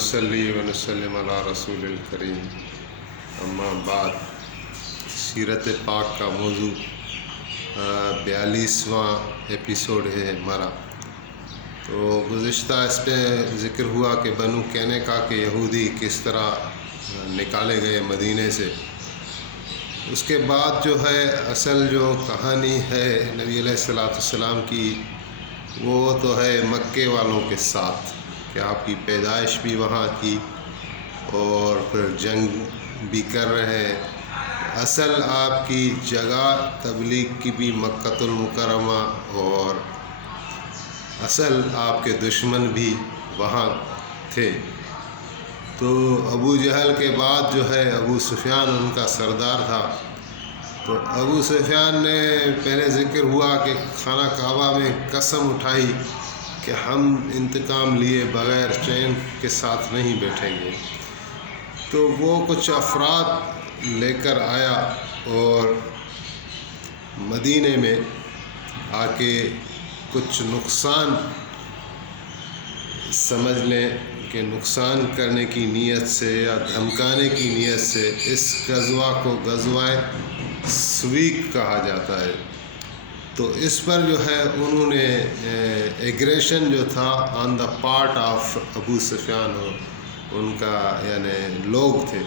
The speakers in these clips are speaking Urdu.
ونصلی ونسلم علی رسول الکریم، اما بعد۔ سیرت پاک کا موضوع 42واں ایپیسوڈ ہے ہمارا۔ تو گزشتہ اس پہ ذکر ہوا کہ بنو قینقاع کے یہودی کس طرح نکالے گئے مدینے سے۔ اس کے بعد جو ہے اصل جو کہانی ہے نبی علیہ السلام کی، وہ تو ہے مکے والوں کے ساتھ، کہ آپ کی پیدائش بھی وہاں کی اور پھر جنگ بھی کر رہے ہیں۔ اصل آپ کی جگہ تبلیغ کی بھی مکۃ المکرمہ، اور اصل آپ کے دشمن بھی وہاں تھے۔ تو ابو جہل کے بعد جو ہے ابو سفیان ان کا سردار تھا۔ تو ابو سفیان نے پہلے ذکر ہوا کہ خانہ کعبہ میں قسم اٹھائی کہ ہم انتقام لیے بغیر چین کے ساتھ نہیں بیٹھیں گے۔ تو وہ کچھ افراد لے کر آیا اور مدینے میں آ کے کچھ نقصان، سمجھ لیں کہ نقصان کرنے کی نیت سے یا دھمکانے کی نیت سے، اس غزوہ کو غزوہ سویق کہا جاتا ہے۔ تو اس پر جو ہے انہوں نے ایگریشن جو تھا آن دا پارٹ آف ابو سفیان، ان کا یعنی لوگ تھے۔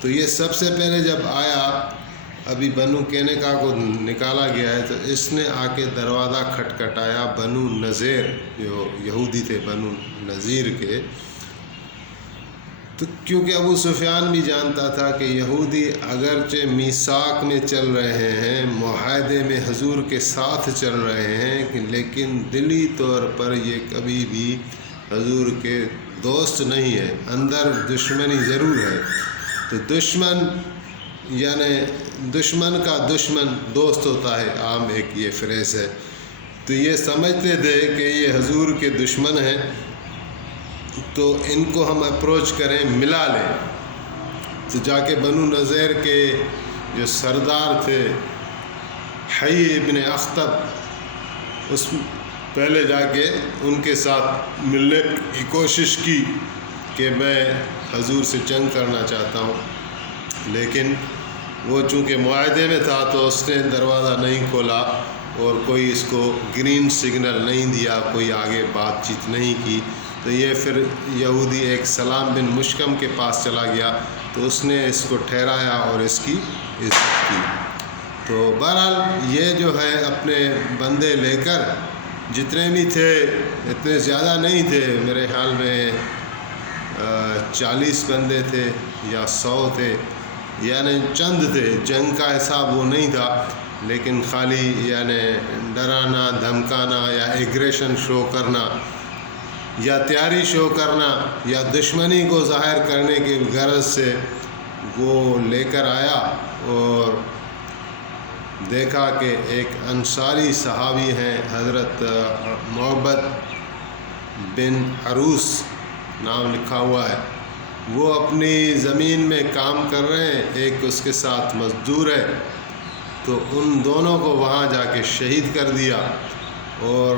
تو یہ سب سے پہلے جب آیا، ابھی بنو قینقاع کو نکالا گیا ہے، تو اس نے آ کے دروازہ کھٹکھٹایا بنو نذیر، جو یہودی تھے بنو نذیر کے۔ تو کیونکہ ابو سفیان بھی جانتا تھا کہ یہودی اگرچہ میثاق میں چل رہے ہیں، معاہدے میں حضور کے ساتھ چل رہے ہیں، لیکن دلی طور پر یہ کبھی بھی حضور کے دوست نہیں ہے، اندر دشمنی ضرور ہے۔ تو دشمن یعنی دشمن کا دشمن دوست ہوتا ہے، عام ایک یہ فریز ہے۔ تو یہ سمجھتے تھے کہ یہ حضور کے دشمن ہیں، تو ان کو ہم اپروچ کریں، ملا لیں۔ تو جا کے بنو نذیر کے جو سردار تھے حی ابن اخطب، اس پہلے جا کے ان کے ساتھ ملنے کی کوشش کی کہ میں حضور سے جنگ کرنا چاہتا ہوں، لیکن وہ چونکہ معاہدے میں تھا تو اس نے دروازہ نہیں کھولا اور کوئی اس کو گرین سگنل نہیں دیا، کوئی آگے بات چیت نہیں کی۔ تو یہ پھر یہودی ایک سلام بن مشکم کے پاس چلا گیا، تو اس نے اس کو ٹھہرایا اور اس کی عزت کی۔ تو بہرحال یہ جو ہے اپنے بندے لے کر، جتنے بھی تھے اتنے زیادہ نہیں تھے، میرے خیال میں 40 بندے تھے یا 100 تھے، یعنی چند تھے، جنگ کا حساب وہ نہیں تھا، لیکن خالی یعنی ڈرانا، دھمکانا یا ایگریشن شو کرنا یا تیاری شو کرنا یا دشمنی کو ظاہر کرنے کی غرض سے وہ لے کر آیا۔ اور دیکھا کہ ایک انصاری صحابی ہیں، حضرت معبد بن عروس نام لکھا ہوا ہے، وہ اپنی زمین میں کام کر رہے ہیں، ایک اس کے ساتھ مزدور ہے۔ تو ان دونوں کو وہاں جا کے شہید کر دیا، اور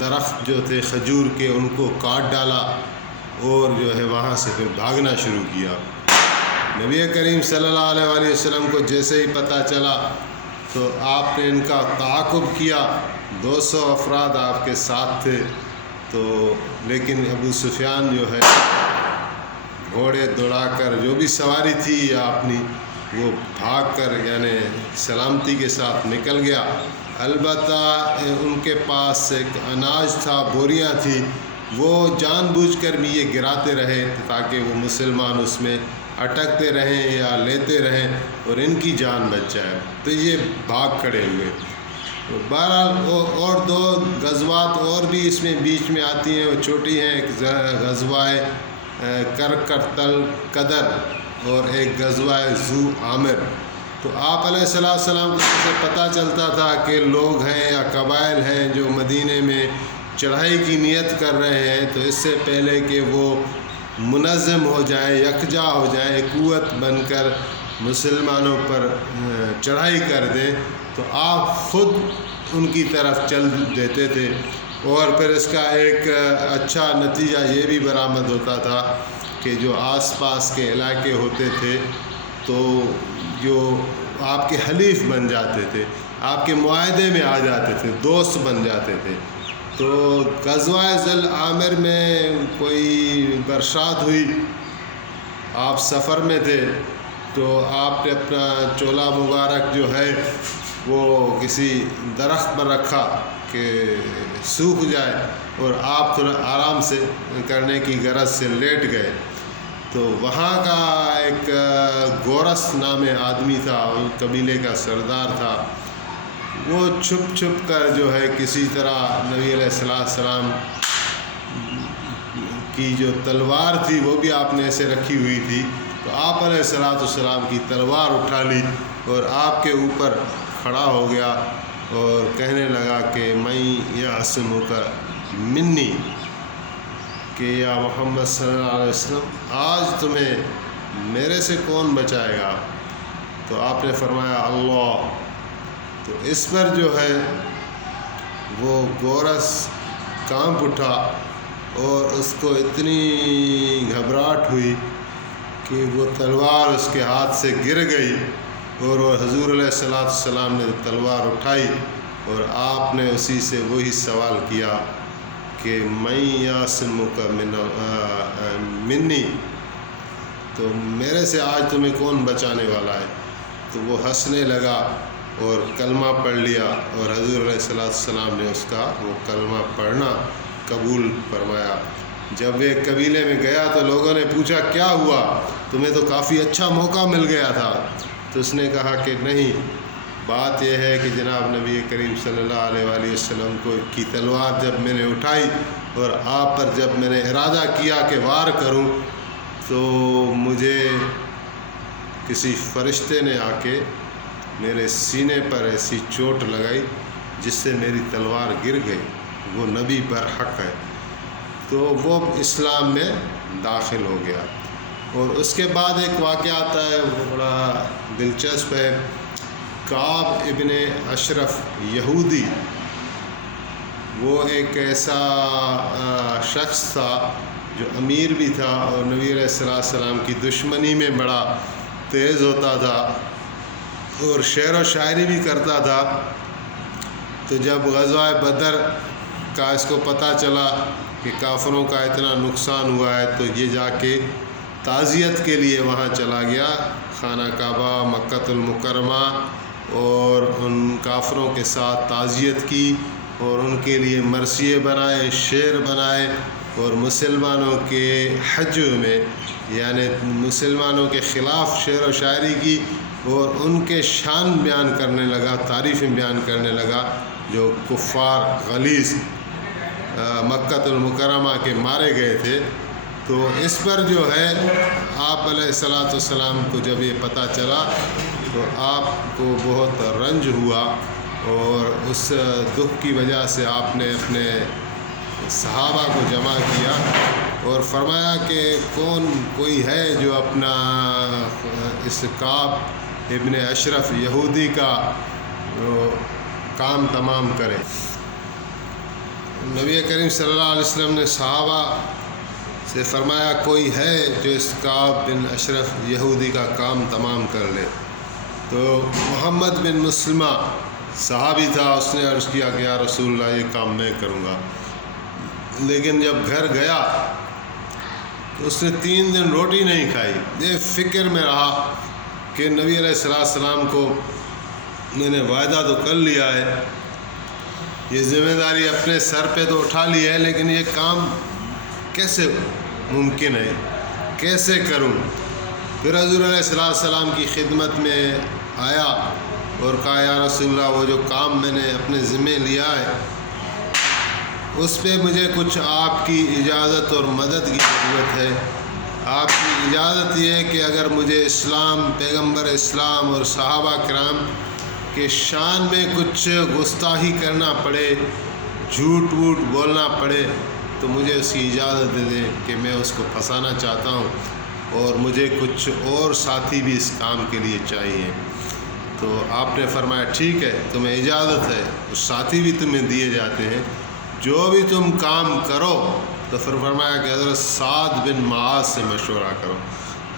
درخت جو تھے کھجور کے ان کو کاٹ ڈالا، اور جو ہے وہاں سے پھر بھاگنا شروع کیا۔ نبی کریم صلی اللہ علیہ وسلم کو جیسے ہی پتہ چلا تو آپ نے ان کا تعاقب کیا۔ 200 افراد آپ کے ساتھ تھے، تو لیکن ابو سفیان جو ہے گھوڑے دوڑا کر، جو بھی سواری تھی یا اپنی، وہ بھاگ کر یعنی سلامتی کے ساتھ نکل گیا۔ البتہ ان کے پاس ایک اناج تھا، بوریاں تھی، وہ جان بوجھ کر بھی یہ گراتے رہے تاکہ وہ مسلمان اس میں اٹکتے رہیں یا لیتے رہیں اور ان کی جان بچ جائے۔ تو یہ بھاگ کھڑے ہوئے۔ بہرحال اور 2 غزوات اور بھی اس میں بیچ میں آتی ہیں، وہ چھوٹی ہیں، ایک غزوہ کرکرتل قدر اور ایک غزوہ ذو عامر۔ تو آپ علیہ السلام کو سے پتہ چلتا تھا کہ لوگ ہیں یا قبائل ہیں جو مدینے میں چڑھائی کی نیت کر رہے ہیں، تو اس سے پہلے کہ وہ منظم ہو جائیں، یکجا ہو جائیں، قوت بن کر مسلمانوں پر چڑھائی کر دیں، تو آپ خود ان کی طرف چل دیتے تھے۔ اور پھر اس کا ایک اچھا نتیجہ یہ بھی برآمد ہوتا تھا کہ جو آس پاس کے علاقے ہوتے تھے تو جو آپ کے حلیف بن جاتے تھے، آپ کے معاہدے میں آ جاتے تھے، دوست بن جاتے تھے۔ تو غزوہ ذی العامر میں کوئی برسات ہوئی، آپ سفر میں تھے، تو آپ نے اپنا چولا مبارک جو ہے وہ کسی درخت پر رکھا کہ سوکھ جائے، اور آپ تھوڑا آرام سے کرنے کی غرض سے لیٹ گئے۔ تو وہاں کا ایک گورس نام آدمی تھا، قبیلے کا سردار تھا، وہ چھپ چھپ کر جو ہے کسی طرح نبی علیہ السلام کی جو تلوار تھی وہ بھی آپ نے ایسے رکھی ہوئی تھی، تو آپ علیہ السلام کی تلوار اٹھا لی اور آپ کے اوپر کھڑا ہو گیا اور کہنے لگا کہ میں یعصمک منی، کہ یا محمد صلی اللہ علیہ وسلم آج تمہیں میرے سے کون بچائے گا؟ تو آپ نے فرمایا اللہ۔ تو اس پر جو ہے وہ گورس کانپ اٹھا اور اس کو اتنی گھبراہٹ ہوئی کہ وہ تلوار اس کے ہاتھ سے گر گئی، اور وہ حضور علیہ السلام نے تلوار اٹھائی اور آپ نے اسی سے وہی سوال کیا کہ میں یعصمک منی، تو میرے سے آج تمہیں کون بچانے والا ہے؟ تو وہ ہنسنے لگا اور کلمہ پڑھ لیا، اور حضور علیہ السلام نے اس کا وہ کلمہ پڑھنا قبول فرمایا۔ جب وہ قبیلے میں گیا تو لوگوں نے پوچھا کیا ہوا، تمہیں تو کافی اچھا موقع مل گیا تھا؟ تو اس نے کہا کہ نہیں، بات یہ ہے کہ جناب نبی کریم صلی اللہ علیہ وآلہ وسلم کی تلوار جب میں نے اٹھائی اور آپ پر جب میں نے ارادہ کیا کہ وار کروں، تو مجھے کسی فرشتے نے آ کے میرے سینے پر ایسی چوٹ لگائی جس سے میری تلوار گر گئی۔ وہ نبی برحق ہے، تو وہ اسلام میں داخل ہو گیا۔ اور اس کے بعد ایک واقعہ آتا ہے، وہ بڑا دلچسپ ہے۔ کعب ابن اشرف یہودی، وہ ایک ایسا شخص تھا جو امیر بھی تھا اور نبی علیہ السلام کی دشمنی میں بڑا تیز ہوتا تھا اور شعر و شاعری بھی کرتا تھا۔ تو جب غزوہ بدر کا اس کو پتہ چلا کہ کافروں کا اتنا نقصان ہوا ہے، تو یہ جا کے تعزیت کے لیے وہاں چلا گیا، خانہ کعبہ مکۃ المکرمہ، اور ان کافروں کے ساتھ تعزیت کی اور ان کے لیے مرثیے بنائے، شعر بنائے، اور مسلمانوں کے حج میں یعنی مسلمانوں کے خلاف شعر و شاعری کی اور ان کے شان بیان کرنے لگا، تعریفیں بیان کرنے لگا جو کفار غلیظ مکۃ المکرمہ کے مارے گئے تھے۔ تو اس پر جو ہے آپ علیہ السلام کو جب یہ پتہ چلا تو آپ کو بہت رنج ہوا، اور اس دکھ کی وجہ سے آپ نے اپنے صحابہ کو جمع کیا اور فرمایا کہ کوئی ہے جو اپنا اس کعب ابن اشرف یہودی کا کام تمام کرے۔ نبی کریم صلی اللہ علیہ وسلم نے صحابہ سے فرمایا کوئی ہے جو اس کعب بن اشرف یہودی کا کام تمام کر لے۔ تو محمد بن مسلمہ صحابی تھا، اس نے عرض کیا کہ یا رسول اللہ یہ کام میں کروں گا۔ لیکن جب گھر گیا تو اس نے 3 دن روٹی نہیں کھائی۔ یہ فکر میں رہا کہ نبی علیہ السلام کو میں نے وعدہ تو کر لیا ہے، یہ ذمہ داری اپنے سر پہ تو اٹھا لی ہے، لیکن یہ کام کیسے ممکن ہے، کیسے کروں؟ پھر حضور علیہ السلام کی خدمت میں آیا اور کہا یا رسول اللہ وہ جو کام میں نے اپنے ذمہ لیا ہے اس پہ مجھے کچھ آپ کی اجازت اور مدد کی ضرورت ہے۔ آپ کی اجازت یہ ہے کہ اگر مجھے اسلام، پیغمبر اسلام اور صحابہ کرام کے شان میں کچھ گستاخی کرنا پڑے، جھوٹ ووٹ بولنا پڑے، تو مجھے اس کی اجازت دے دیں کہ میں اس کو پھنسانا چاہتا ہوں، اور مجھے کچھ اور ساتھی بھی اس کام کے لیے چاہیے۔ تو آپ نے فرمایا ٹھیک ہے، تمہیں اجازت ہے، اور ساتھی بھی تمہیں دیے جاتے ہیں۔ جو بھی تم کام کرو، تو پھر فرمایا کہ حضرت سعد بن معاذ سے مشورہ کرو۔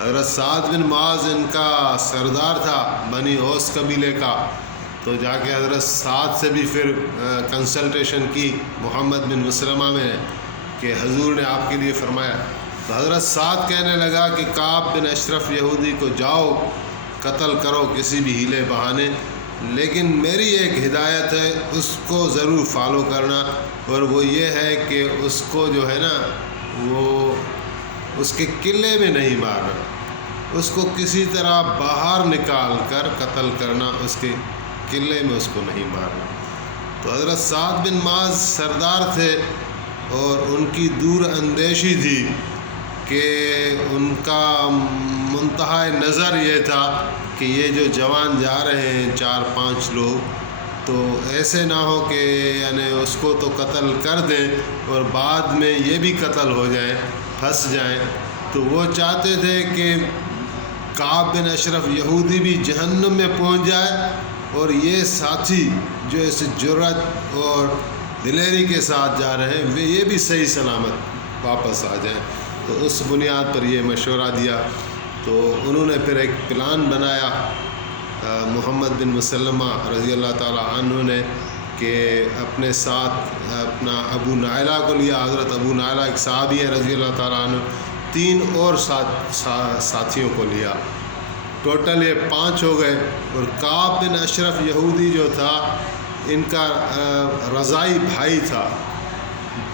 حضرت سعد بن معاذ ان کا سردار تھا بنی اوس قبیلے کا، تو جا کے حضرت سعد سے بھی پھر کنسلٹیشن کی محمد بن مسلمہ میں کہ حضور نے آپ کے لیے فرمایا۔ تو حضرت سعد کہنے لگا کہ کعب بن اشرف یہودی کو جاؤ قتل کرو کسی بھی ہیلے بہانے، لیکن میری ایک ہدایت ہے، اس کو ضرور فالو کرنا، اور وہ یہ ہے کہ اس کو جو ہے نا وہ اس کے قلعے میں نہیں مارنا، اس کو کسی طرح باہر نکال کر قتل کرنا، اس کے قلعے میں اس کو نہیں مارنا۔ تو حضرت سعد بن معاذ سردار تھے، اور ان کی دور اندیشی تھی کہ ان کا منتہا نظر یہ تھا کہ یہ جو جوان جا رہے ہیں 4-5 لوگ، تو ایسے نہ ہو کہ یعنی اس کو تو قتل کر دیں اور بعد میں یہ بھی قتل ہو جائیں، پھنس جائیں۔ تو وہ چاہتے تھے کہ کعب بن اشرف یہودی بھی جہنم میں پہنچ جائے، اور یہ ساتھی جو اس جرأت اور دلیری کے ساتھ جا رہے ہیں یہ بھی صحیح سلامت واپس آ جائیں۔ تو اس بنیاد پر یہ مشورہ دیا۔ تو انہوں نے پھر ایک پلان بنایا محمد بن مسلمہ رضی اللہ تعالیٰ عنہ نے، کہ اپنے ساتھ اپنا ابو نائلہ کو لیا۔ حضرت ابو نائلہ ایک صحابی ہے رضی اللہ تعالیٰ عنہ، 3 اور ساتھیوں کو لیا، ٹوٹل یہ 5 ہو گئے۔ اور کعب بن اشرف یہودی جو تھا ان کا رضائی بھائی تھا،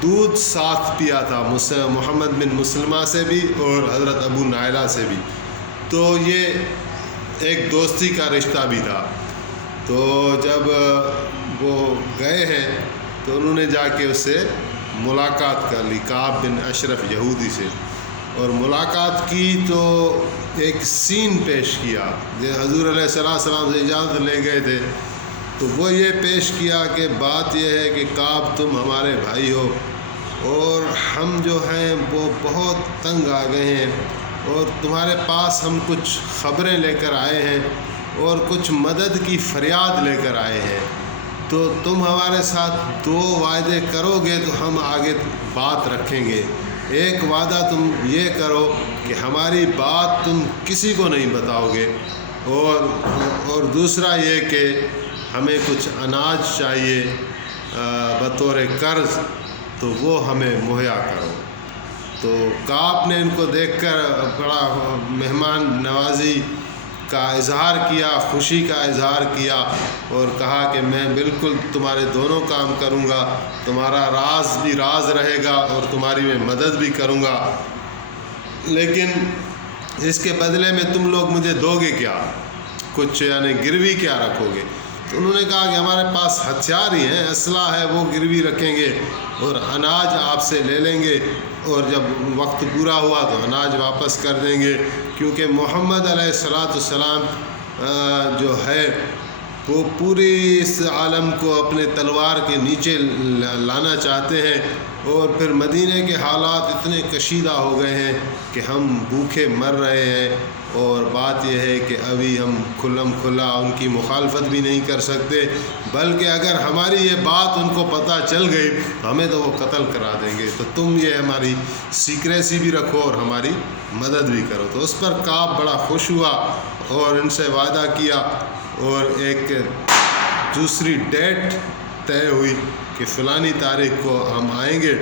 دودھ ساتھ پیا تھا محمد بن مسلمہ سے بھی اور حضرت ابو نائلہ سے بھی، تو یہ ایک دوستی کا رشتہ بھی تھا۔ تو جب وہ گئے ہیں تو انہوں نے جا کے اس سے ملاقات کر لی، کعب بن اشرف یہودی سے، اور ملاقات کی تو ایک سین پیش کیا، جو حضور علیہ السلام سے اجازت لے گئے تھے، تو وہ یہ پیش کیا کہ بات یہ ہے کہ کعب تم ہمارے بھائی ہو، اور ہم جو ہیں وہ بہت تنگ آ گئے ہیں، اور تمہارے پاس ہم کچھ خبریں لے کر آئے ہیں اور کچھ مدد کی فریاد لے کر آئے ہیں، تو تم ہمارے ساتھ 2 وعدے کرو گے تو ہم آگے بات رکھیں گے۔ ایک وعدہ تم یہ کرو کہ ہماری بات تم کسی کو نہیں بتاؤ گے، اور دوسرا یہ کہ ہمیں کچھ اناج چاہیے بطور قرض، تو وہ ہمیں مہیا کرو۔ تو کعب نے ان کو دیکھ کر بڑا مہمان نوازی کا اظہار کیا، خوشی کا اظہار کیا، اور کہا کہ میں بالکل تمہارے دونوں کام کروں گا، تمہارا راز بھی راز رہے گا اور تمہاری میں مدد بھی کروں گا، لیکن اس کے بدلے میں تم لوگ مجھے دو گے کیا، کچھ یعنی گروی کیا رکھو گے؟ تو انہوں نے کہا کہ ہمارے پاس ہتھیار ہی ہیں، اسلحہ ہے، وہ گروی رکھیں گے اور اناج آپ سے لے لیں گے، اور جب وقت پورا ہوا تو اناج واپس کر دیں گے، کیونکہ محمد علیہ السلام جو ہے وہ پوری اس عالم کو اپنے تلوار کے نیچے لانا چاہتے ہیں، اور پھر مدینہ کے حالات اتنے کشیدہ ہو گئے ہیں کہ ہم بھوکے مر رہے ہیں، اور بات یہ ہے کہ ابھی ہم کھلم کھلا ان کی مخالفت بھی نہیں کر سکتے، بلکہ اگر ہماری یہ بات ان کو پتہ چل گئی تو ہمیں تو وہ قتل کرا دیں گے، تو تم یہ ہماری سیکریسی بھی رکھو اور ہماری مدد بھی کرو۔ تو اس پر کعب بڑا خوش ہوا اور ان سے وعدہ کیا، اور ایک دوسری ڈیٹ طے ہوئی کہ فلانی تاریخ کو ہم آئیں گے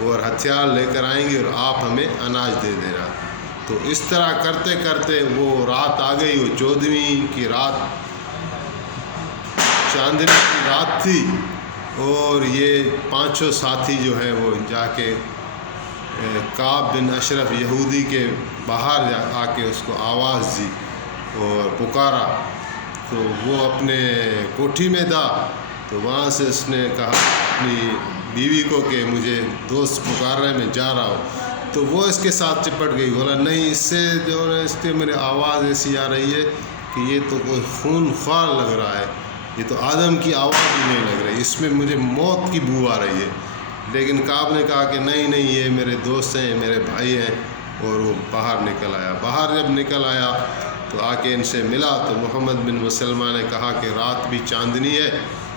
اور ہتھیار لے کر آئیں گے اور آپ ہمیں اناج دے دینا۔ تو اس طرح کرتے کرتے وہ رات آ گئی، وہ 14ویں کی رات، چاندنی کی رات تھی، اور یہ 5 ساتھی جو ہیں وہ جا کے کعب بن اشرف یہودی کے باہر آ کے اس کو آواز دی اور پکارا، تو وہ اپنے کوٹھی میں تھا، تو وہاں سے اس نے کہا اپنی بیوی کو کہ مجھے دوست پکار رہے ہیں، میں جا رہا ہوں، تو وہ اس کے ساتھ چپٹ گئی، بولا نہیں، اس سے جو ہے اس کے میرے آواز ایسی آ رہی ہے کہ یہ تو کوئی خون خوار لگ رہا ہے، یہ تو آدم کی آواز ہی نہیں لگ رہی، اس میں مجھے موت کی بو آ رہی ہے۔ لیکن کعب نے کہا کہ نہیں نہیں، یہ میرے دوست ہیں، میرے بھائی ہیں، اور وہ باہر نکل آیا۔ باہر جب نکل آیا تو آ کے ان سے ملا، تو محمد بن مسلمہ نے کہا کہ رات بھی چاندنی ہے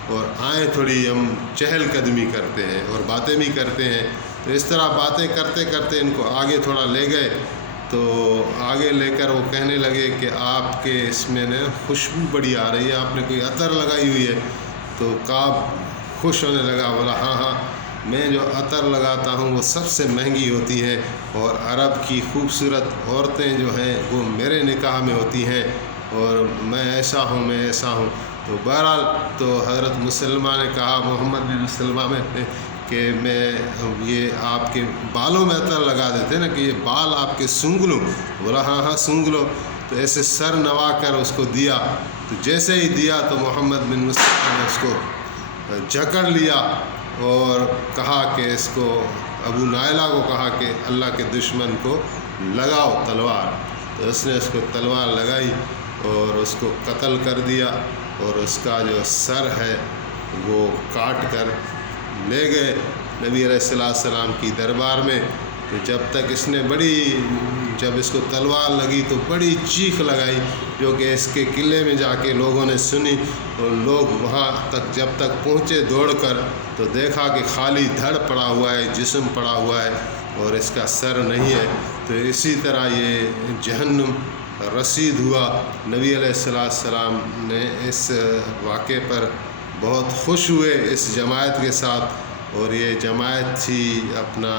اور آئیں تھوڑی ہم چہل قدمی کرتے ہیں اور باتیں بھی کرتے ہیں. تو اس طرح باتیں کرتے کرتے ان کو آگے تھوڑا لے گئے. تو آگے لے کر وہ کہنے لگے کہ آپ کے اس میں نے خوشبو بڑی آ رہی ہے, آپ نے کوئی عطر لگائی ہوئی ہے. تو کعب خوش ہونے لگا, بولا ہاں ہاں میں جو عطر لگاتا ہوں وہ سب سے مہنگی ہوتی ہیں, اور عرب کی خوبصورت عورتیں جو ہیں وہ میرے نکاح میں ہوتی ہیں, اور میں ایسا ہوں. تو بہرحال تو حضرت مسلمہ نے کہا, محمد بن مسلمہ میں, کہ میں یہ آپ کے بالوں میں عطر لگا دیتے نا, کہ یہ بال آپ کے سونگھ لوں. بولا ہاں ہاں سونگھ لو. تو ایسے سر نوا کر اس کو دیا. تو جیسے ہی دیا تو محمد بن مسلمہ نے اس کو جکڑ لیا اور کہا کہ اس کو, ابو نائلہ کو کہا کہ اللہ کے دشمن کو لگاؤ تلوار. تو اس نے اس کو تلوار لگائی اور اس کو قتل کر دیا, اور اس کا جو سر ہے وہ کاٹ کر لے گئے نبی علیہ السلام کی دربار میں. تو جب تک اس نے جب اس کو تلوار لگی تو بڑی چیخ لگائی, جو کہ اس کے قلعے میں جا کے لوگوں نے سنی. اور لوگ وہاں تک جب تک پہنچے دوڑ کر, تو دیکھا کہ خالی دھڑ پڑا ہوا ہے, جسم پڑا ہوا ہے, اور اس کا سر نہیں ہے. تو اسی طرح یہ جہنم رسید ہوا. نبی علیہ السلام نے اس واقعے پر بہت خوش ہوئے اس جماعت کے ساتھ, اور یہ جماعت تھی اپنا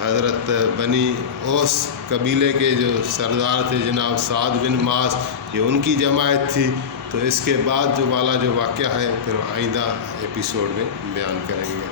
حضرت بنی اوس قبیلے کے جو سردار تھے جناب سعد بن معاذ, یہ ان کی جماعت تھی. تو اس کے بعد جو واقعہ ہے پھر آئندہ ایپیسوڈ میں بیان کریں گے.